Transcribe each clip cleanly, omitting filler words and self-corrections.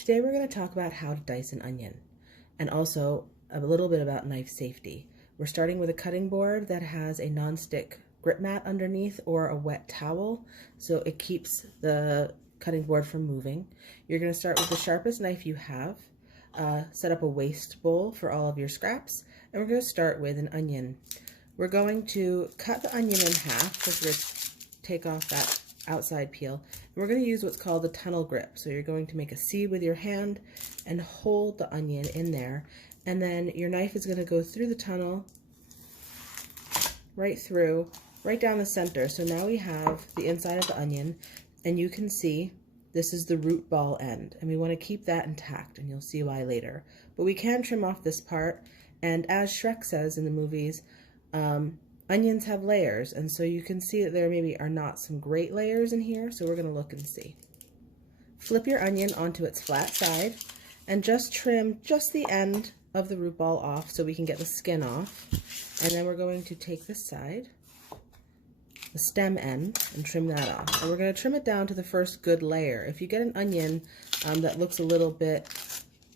Today we're going to talk about how to dice an onion and also a little bit about knife safety. We're starting with a cutting board that has a non-stick grip mat underneath or a wet towel so it keeps the cutting board from moving. You're going to start with the sharpest knife you have, set up a waste bowl for all of your scraps, and we're going to start with an onion. We're going to cut the onion in half because we're going to take off that outside peel. And we're going to use what's called a tunnel grip. So you're going to make a C with your hand and hold the onion in there. And then your knife is going to go through the tunnel, right through, right down the center. So now we have the inside of the onion, and you can see this is the root ball end. And we want to keep that intact, and you'll see why later. But we can trim off this part, and as Shrek says in the movies, onions have layers, and so you can see that there maybe are not some great layers in here, so we're going to look and see. Flip your onion onto its flat side and just trim just the end of the root ball off so we can get the skin off. And then we're going to take this side, the stem end, and trim that off. And we're going to trim it down to the first good layer. If you get an onion that looks a little bit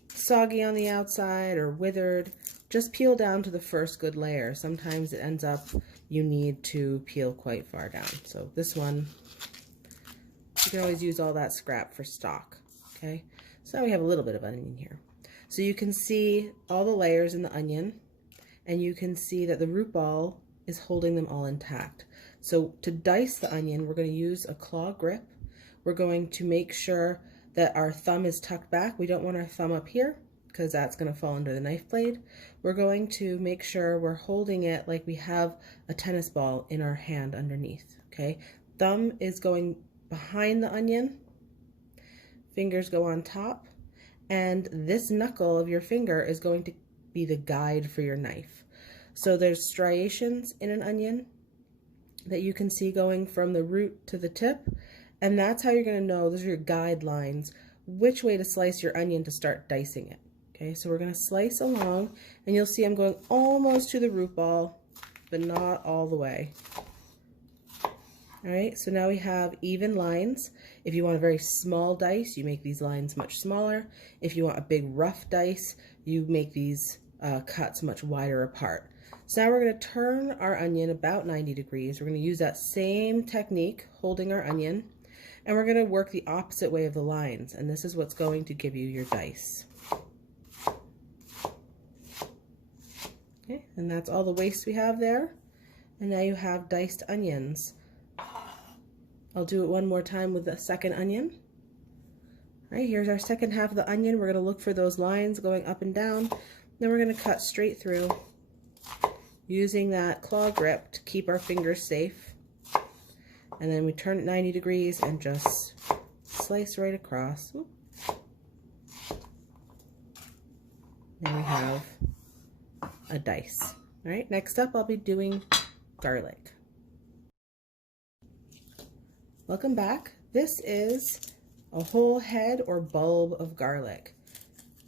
soggy on the outside or withered, just peel down to the first good layer. Sometimes it ends up you need to peel quite far down. So this one, you can always use all that scrap for stock, okay? So now we have a little bit of onion here. So you can see all the layers in the onion, and you can see that the root ball is holding them all intact. So to dice the onion, we're going to use a claw grip. We're going to make sure that our thumb is tucked back. We don't want our thumb up here, because that's going to fall under the knife blade. We're going to make sure we're holding it like we have a tennis ball in our hand underneath, okay? Thumb is going behind the onion, fingers go on top, and this knuckle of your finger is going to be the guide for your knife. So there's striations in an onion that you can see going from the root to the tip, and that's how you're going to know, those are your guidelines, which way to slice your onion to start dicing it. Okay, so we're going to slice along, and you'll see I'm going almost to the root ball, but not all the way. All right, so now we have even lines. If you want a very small dice, you make these lines much smaller. If you want a big rough dice, you make these cuts much wider apart. So now we're going to turn our onion about 90 degrees. We're going to use that same technique, holding our onion, and we're going to work the opposite way of the lines, and this is what's going to give you your dice. Okay, and that's all the waste we have there. And now you have diced onions. I'll do it one more time with the second onion. All right, here's our second half of the onion. We're going to look for those lines going up and down. Then we're going to cut straight through using that claw grip to keep our fingers safe. And then we turn it 90 degrees and just slice right across. Oop. Then we have a dice. All right, next up I'll be doing garlic. Welcome back. This is a whole head or bulb of garlic.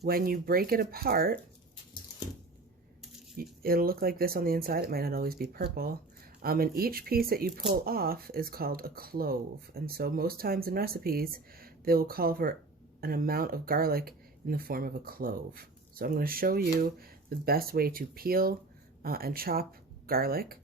When you break it apart, it'll look like this on the inside. It might not always be purple. And each piece that you pull off is called a clove. And so most times in recipes, they will call for an amount of garlic in the form of a clove. So I'm going to show you the best way to peel and chop garlic.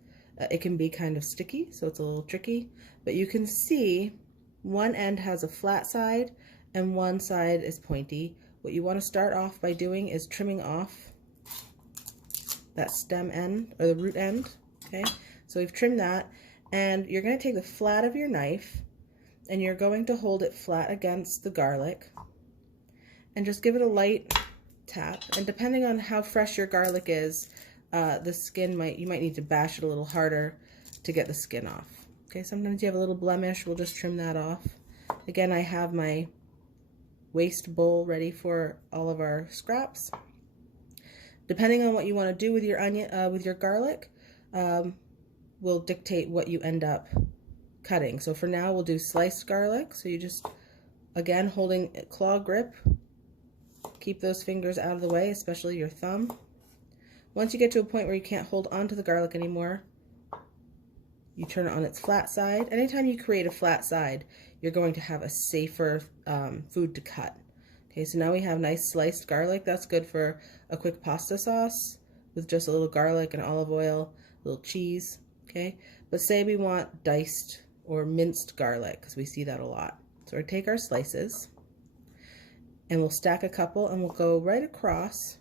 It can be kind of sticky, so it's a little tricky, but you can see one end has a flat side and one side is pointy. What you want to start off by doing is trimming off that stem end or the root end, okay? So we've trimmed that, and you're going to take the flat of your knife and you're going to hold it flat against the garlic and just give it a light tap. And depending on how fresh your garlic is, the skin you might need to bash it a little harder to get the skin off. Okay, sometimes you have a little blemish, we'll just trim that off. Again, I have my waste bowl ready for all of our scraps. Depending on what you want to do with your onion, with your garlic, will dictate what you end up cutting. So for now, we'll do sliced garlic. So you just, again, holding a claw grip, keep those fingers out of the way, especially your thumb. Once you get to a point where you can't hold onto the garlic anymore, you turn it on its flat side. Anytime you create a flat side, you're going to have a safer food to cut. Okay, so now we have nice sliced garlic. That's good for a quick pasta sauce with just a little garlic and olive oil, a little cheese, okay? But say we want diced or minced garlic, because we see that a lot. So we'll take our slices and we'll stack a couple and we'll go right across.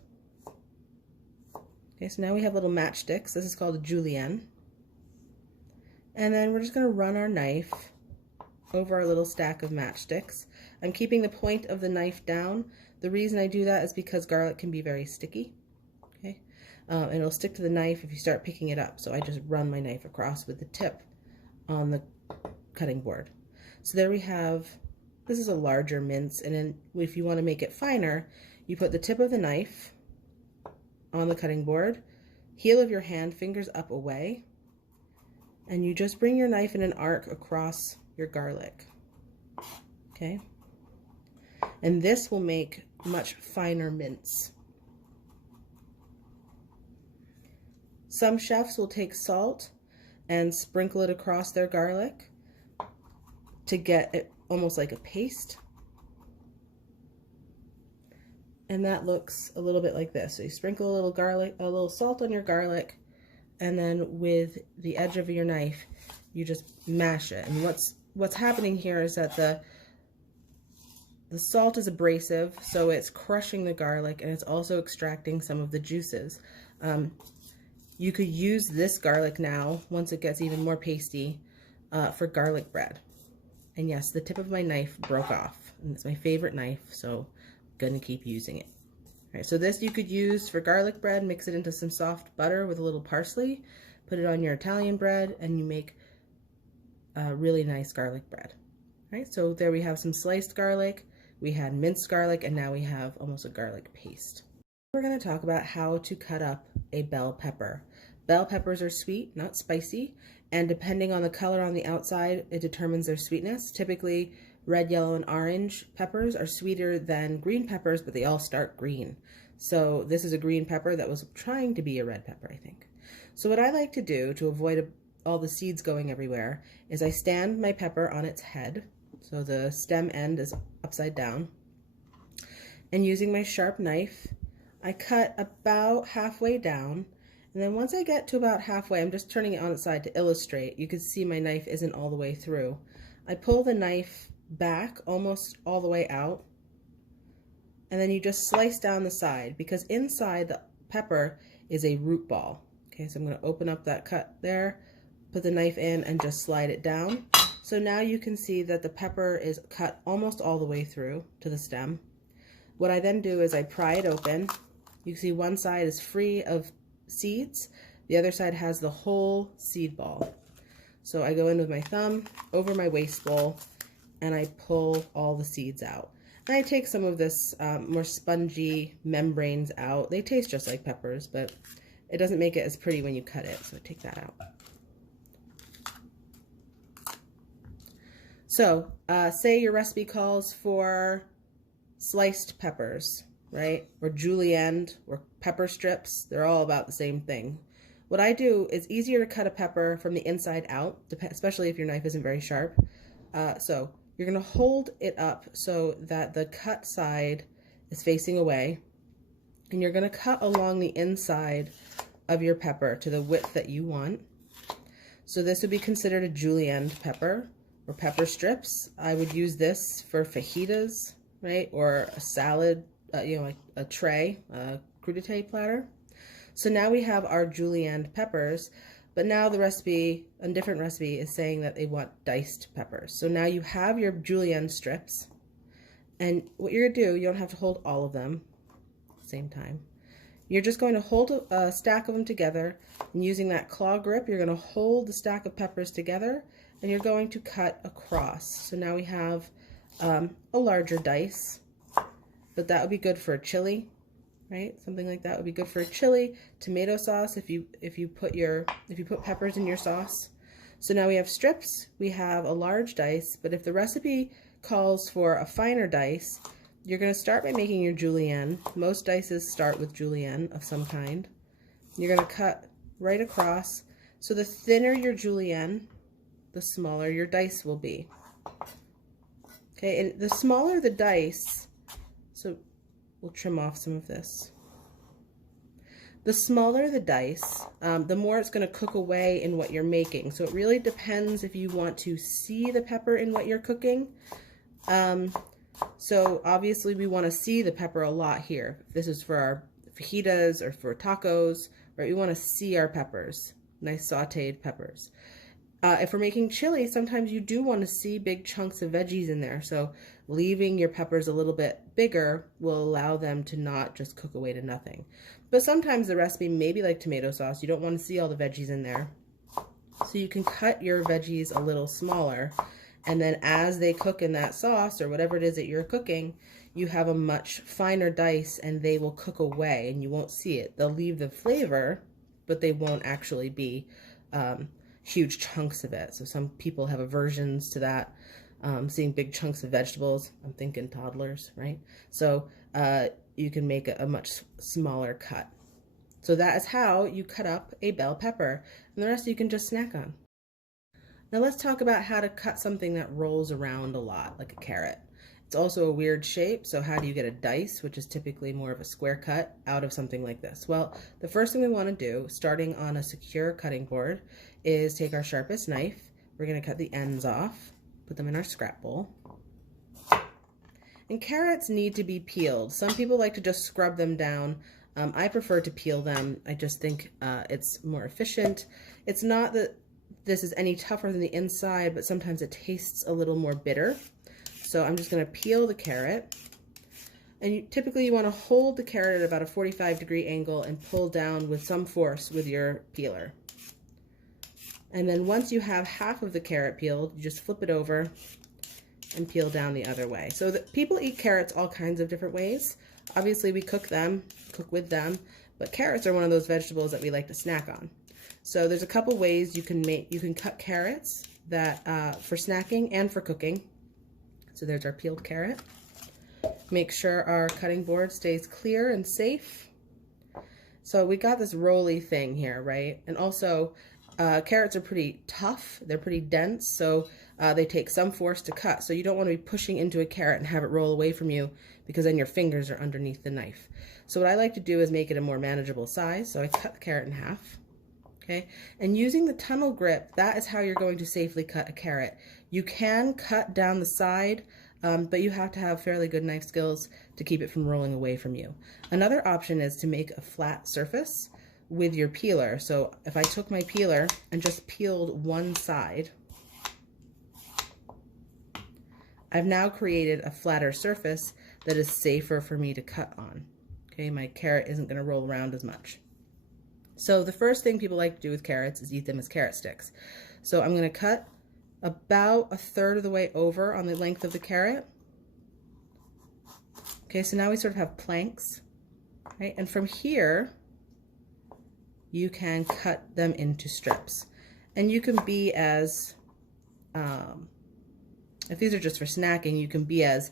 Okay, so now we have little matchsticks. This is called a julienne. And then we're just gonna run our knife over our little stack of matchsticks. I'm keeping the point of the knife down. The reason I do that is because garlic can be very sticky, okay? And it'll stick to the knife if you start picking it up. So I just run my knife across with the tip on the cutting board. So there we have, this is a larger mince, and then if you want to make it finer, you put the tip of the knife on the cutting board, heel of your hand, fingers up away, and you just bring your knife in an arc across your garlic, okay? And this will make much finer mince. Some chefs will take salt and sprinkle it across their garlic to get it almost like a paste. And that looks a little bit like this. So you sprinkle a little garlic, a little salt on your garlic, and then with the edge of your knife, you just mash it. And what's happening here is that the salt is abrasive, so it's crushing the garlic and it's also extracting some of the juices. You could use this garlic now, once it gets even more pasty, for garlic bread. And yes, the tip of my knife broke off, and it's my favorite knife, so I'm gonna keep using it. All right, so this you could use for garlic bread, mix it into some soft butter with a little parsley, put it on your Italian bread, and you make a really nice garlic bread. All right, so there we have some sliced garlic, we had minced garlic, and now we have almost a garlic paste. We're going to talk about how to cut up a bell pepper. Bell peppers are sweet, not spicy, and depending on the color on the outside, it determines their sweetness. Typically, red, yellow, and orange peppers are sweeter than green peppers, but they all start green. So this is a green pepper that was trying to be a red pepper, I think. So what I like to do to avoid all the seeds going everywhere is I stand my pepper on its head, so the stem end is upside down, and using my sharp knife, I cut about halfway down, and then once I get to about halfway, I'm just turning it on its side to illustrate. You can see my knife isn't all the way through. I pull the knife back almost all the way out, and then you just slice down the side, because inside the pepper is a root ball. Okay, so I'm going to open up that cut there, put the knife in, and just slide it down. So now you can see that the pepper is cut almost all the way through to the stem. What I then do is I pry it open. You can see one side is free of seeds, the other side has the whole seed ball. So I go in with my thumb over my waste bowl and I pull all the seeds out. And I take some of this more spongy membranes out. They taste just like peppers, but it doesn't make it as pretty when you cut it, so I take that out. So, say your recipe calls for sliced peppers, right? Or julienne, or pepper strips. They're all about the same thing. What I do is easier to cut a pepper from the inside out, especially if your knife isn't very sharp. So you're going to hold it up so that the cut side is facing away, and you're going to cut along the inside of your pepper to the width that you want. So this would be considered a julienne pepper, or pepper strips. I would use this for fajitas, right? Or a salad, you know, like a tray, a crudité platter. So now we have our julienne peppers, but now the recipe, a different recipe, is saying that they want diced peppers. So now you have your julienne strips, and what you're gonna do, you don't have to hold all of them at the same time. You're just going to hold a stack of them together, and using that claw grip, you're gonna hold the stack of peppers together, and you're going to cut across. So now we have a larger dice, but that would be good for a chili, right? Something like that would be good for a chili, tomato sauce if you put peppers in your sauce. So now we have strips, we have a large dice, but if the recipe calls for a finer dice, you're going to start by making your julienne. Most dices start with julienne of some kind. You're going to cut right across. So the thinner your julienne, the smaller your dice will be. Okay, and the smaller the dice, So we'll trim off some of this. The smaller the dice, the more it's going to cook away in what you're making. So it really depends if you want to see the pepper in what you're cooking. So obviously we want to see the pepper a lot here. This is for our fajitas or for tacos, right? We want to see our peppers, nice sauteed peppers. If we're making chili, sometimes you do want to see big chunks of veggies in there. So leaving your peppers a little bit bigger will allow them to not just cook away to nothing. But sometimes the recipe may be like tomato sauce. You don't want to see all the veggies in there. So you can cut your veggies a little smaller. And then as they cook in that sauce or whatever it is that you're cooking, you have a much finer dice and they will cook away and you won't see it. They'll leave the flavor, but they won't actually be huge chunks of it. So some people have aversions to that, seeing big chunks of vegetables. I'm thinking toddlers, right? So you can make a much smaller cut. So that is how you cut up a bell pepper, and the rest you can just snack on. Now let's talk about how to cut something that rolls around a lot, like a carrot. It's also a weird shape, so how do you get a dice, which is typically more of a square cut, out of something like this? Well, the first thing we want to do, starting on a secure cutting board, is take our sharpest knife. We're going to cut the ends off, put them in our scrap bowl. And carrots need to be peeled. Some people like to just scrub them down. I prefer to peel them. I just think it's more efficient. It's not that this is any tougher than the inside, but sometimes it tastes a little more bitter. So I'm just going to peel the carrot. And typically you want to hold the carrot at about a 45-degree angle and pull down with some force with your peeler. And then once you have half of the carrot peeled, you just flip it over and peel down the other way. So people eat carrots all kinds of different ways. Obviously we cook with them, but carrots are one of those vegetables that we like to snack on. So there's a couple ways you can cut carrots that for snacking and for cooking. So there's our peeled carrot. Make sure our cutting board stays clear and safe. So we got this rolly thing here, right? And also carrots are pretty tough. They're pretty dense, so they take some force to cut. So you don't want to be pushing into a carrot and have it roll away from you, because then your fingers are underneath the knife. So what I like to do is make it a more manageable size. So I cut the carrot in half. Okay, and using the tunnel grip, that is how you're going to safely cut a carrot. You can cut down the side, but you have to have fairly good knife skills to keep it from rolling away from you. Another option is to make a flat surface with your peeler. So if I took my peeler and just peeled one side, I've now created a flatter surface that is safer for me to cut on. Okay, my carrot isn't going to roll around as much. So the first thing people like to do with carrots is eat them as carrot sticks. So I'm going to cut about a third of the way over on the length of the carrot. Okay, so now we sort of have planks, right? And from here, you can cut them into strips. And you can be as, if these are just for snacking, you can be as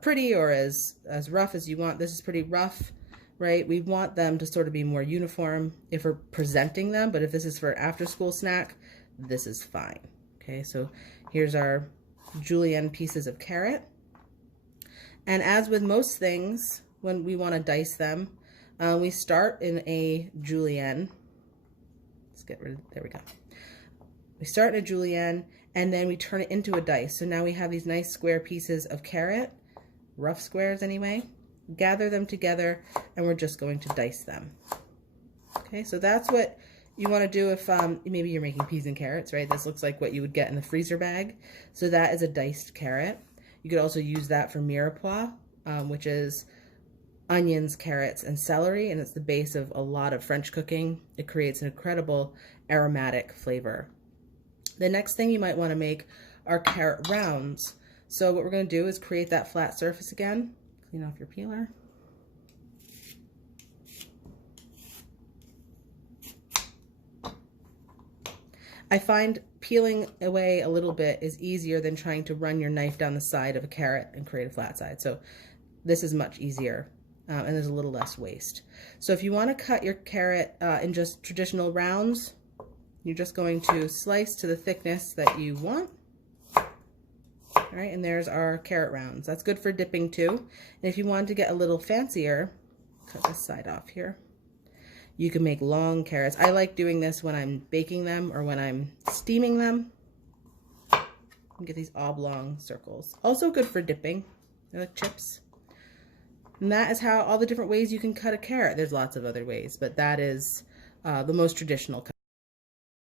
pretty or as rough as you want. This is pretty rough, right? We want them to sort of be more uniform if we're presenting them, but if this is for after school snack, this is fine. Okay, so here's our julienne pieces of carrot. And as with most things, when we want to dice them, we start in a julienne. Let's get rid of, there we go. We start in a julienne and then we turn it into a dice. So now we have these nice square pieces of carrot, rough squares anyway. Gather them together and we're just going to dice them. Okay, so that's what you want to do if maybe you're making peas and carrots, right? This looks like what you would get in the freezer bag. So that is a diced carrot. You could also use that for mirepoix, which is onions, carrots, and celery, and it's the base of a lot of French cooking. It creates an incredible aromatic flavor. The next thing you might want to make are carrot rounds. So what we're going to do is create that flat surface again. Clean off your peeler. I find peeling away a little bit is easier than trying to run your knife down the side of a carrot and create a flat side. So this is much easier and there's a little less waste. So if you want to cut your carrot in just traditional rounds, you're just going to slice to the thickness that you want. All right, and there's our carrot rounds. That's good for dipping too. And if you want to get a little fancier, cut this side off here. You can make long carrots. I like doing this when I'm baking them or when I'm steaming them. You get these oblong circles. Also good for dipping. They're like chips. And that is how all the different ways you can cut a carrot. There's lots of other ways, but that is the most traditional cut.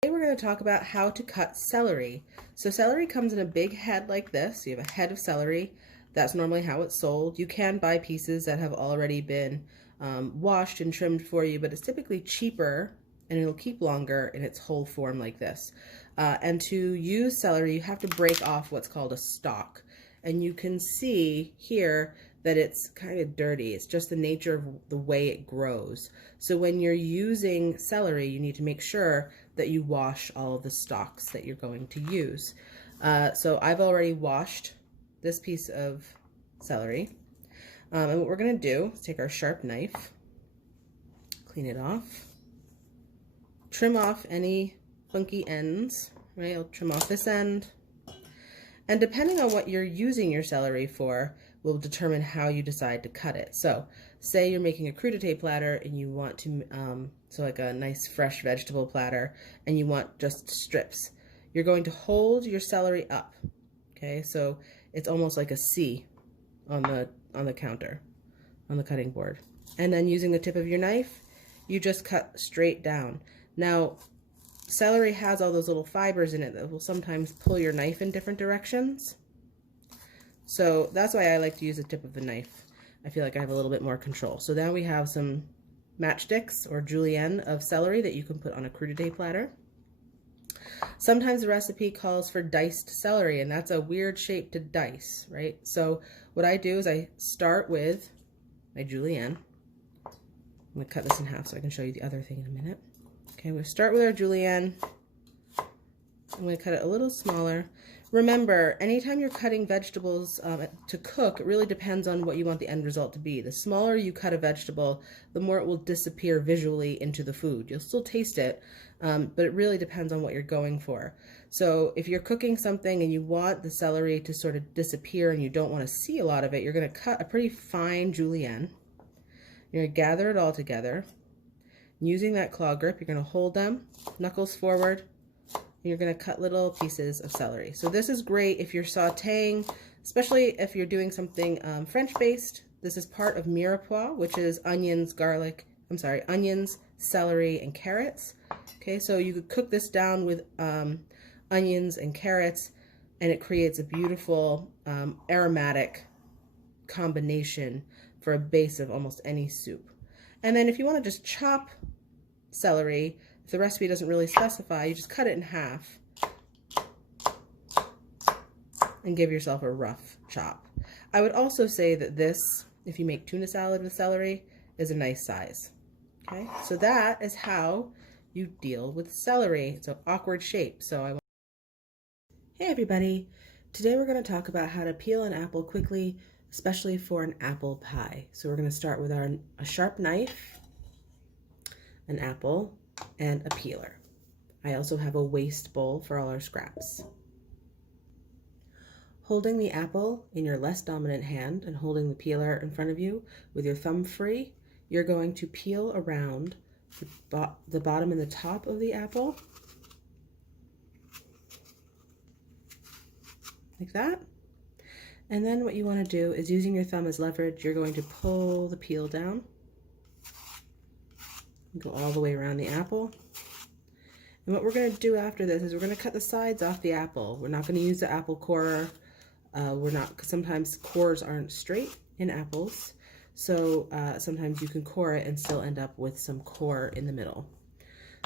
Today we're going to talk about how to cut celery. So celery comes in a big head like this. You have a head of celery. That's normally how it's sold. You can buy pieces that have already been washed and trimmed for you, but it's typically cheaper and it'll keep longer in its whole form like this. And to use celery, you have to break off what's called a stalk. And you can see here that it's kind of dirty. It's just the nature of the way it grows. So when you're using celery, you need to make sure that you wash all of the stalks that you're going to use. So I've already washed this piece of celery. And what we're going to do is take our sharp knife, clean it off, trim off any funky ends, right? I'll trim off this end. And depending on what you're using your celery for will determine how you decide to cut it. So say you're making a crudité platter and you want to, so like a nice fresh vegetable platter, and you want just strips. You're going to hold your celery up, okay? So it's almost like a C on the counter, on the cutting board. And then using the tip of your knife, you just cut straight down. Now, celery has all those little fibers in it that will sometimes pull your knife in different directions. So that's why I like to use the tip of the knife. I feel like I have a little bit more control. So now we have some matchsticks or julienne of celery that you can put on a crudité platter. Sometimes the recipe calls for diced celery, and that's a weird shape to dice, right? So what I do is I start with my julienne. I'm going to cut this in half so I can show you the other thing in a minute. Okay, we'll start with our julienne. I'm going to cut it a little smaller. Remember, anytime you're cutting vegetables to cook, it really depends on what you want the end result to be. The smaller you cut a vegetable, the more it will disappear visually into the food. You'll still taste it, but it really depends on what you're going for. So if you're cooking something and you want the celery to sort of disappear and you don't want to see a lot of it, you're going to cut a pretty fine julienne. You're going to gather it all together. Using that claw grip, you're going to hold them, knuckles forward, and you're going to cut little pieces of celery. So this is great if you're sauteing, especially if you're doing something French-based. This is part of mirepoix, which is onions, onions, celery, and carrots. Okay, so you could cook this down with onions and carrots, and it creates a beautiful aromatic combination for a base of almost any soup. And then if you want to just chop celery, if the recipe doesn't really specify, you just cut it in half and give yourself a rough chop. I would also say that this, if you make tuna salad with celery, is a nice size. Okay, so that is how you deal with celery. It's an awkward shape. Hey everybody, today we're going to talk about how to peel an apple quickly, especially for an apple pie. So we're going to start with a sharp knife, an apple, and a peeler. I also have a waste bowl for all our scraps. Holding the apple in your less dominant hand and holding the peeler in front of you with your thumb free, you're going to peel around the bottom and the top of the apple, like that. And then what you want to do is, using your thumb as leverage, you're going to pull the peel down. Go all the way around the apple. And what we're going to do after this is we're going to cut the sides off the apple. We're not going to use the apple corer. Sometimes cores aren't straight in apples. So sometimes you can core it and still end up with some core in the middle.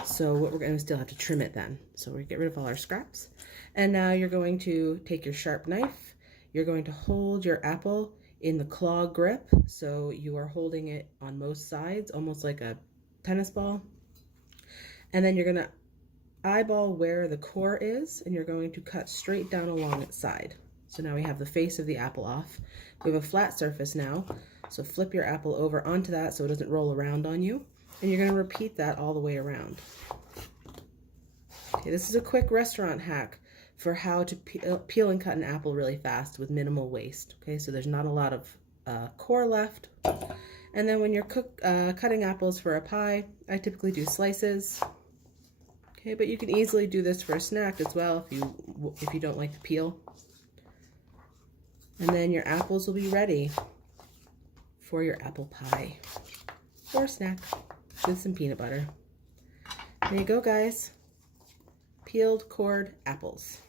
So what we're going to still have to trim it then. So we get rid of all our scraps. And now you're going to take your sharp knife. You're going to hold your apple in the claw grip. So you are holding it on most sides, almost like a tennis ball. And then you're going to eyeball where the core is, and you're going to cut straight down along its side. So now we have the face of the apple off. We have a flat surface now. So flip your apple over onto that so it doesn't roll around on you. And you're going to repeat that all the way around. Okay, this is a quick restaurant hack for how to peel and cut an apple really fast with minimal waste. Okay, so there's not a lot of core left. And then when you're cutting apples for a pie, I typically do slices. Okay, but you can easily do this for a snack as well if you don't like the peel. And then your apples will be ready for your apple pie or snack with some peanut butter. There you go, guys. Peeled cored apples.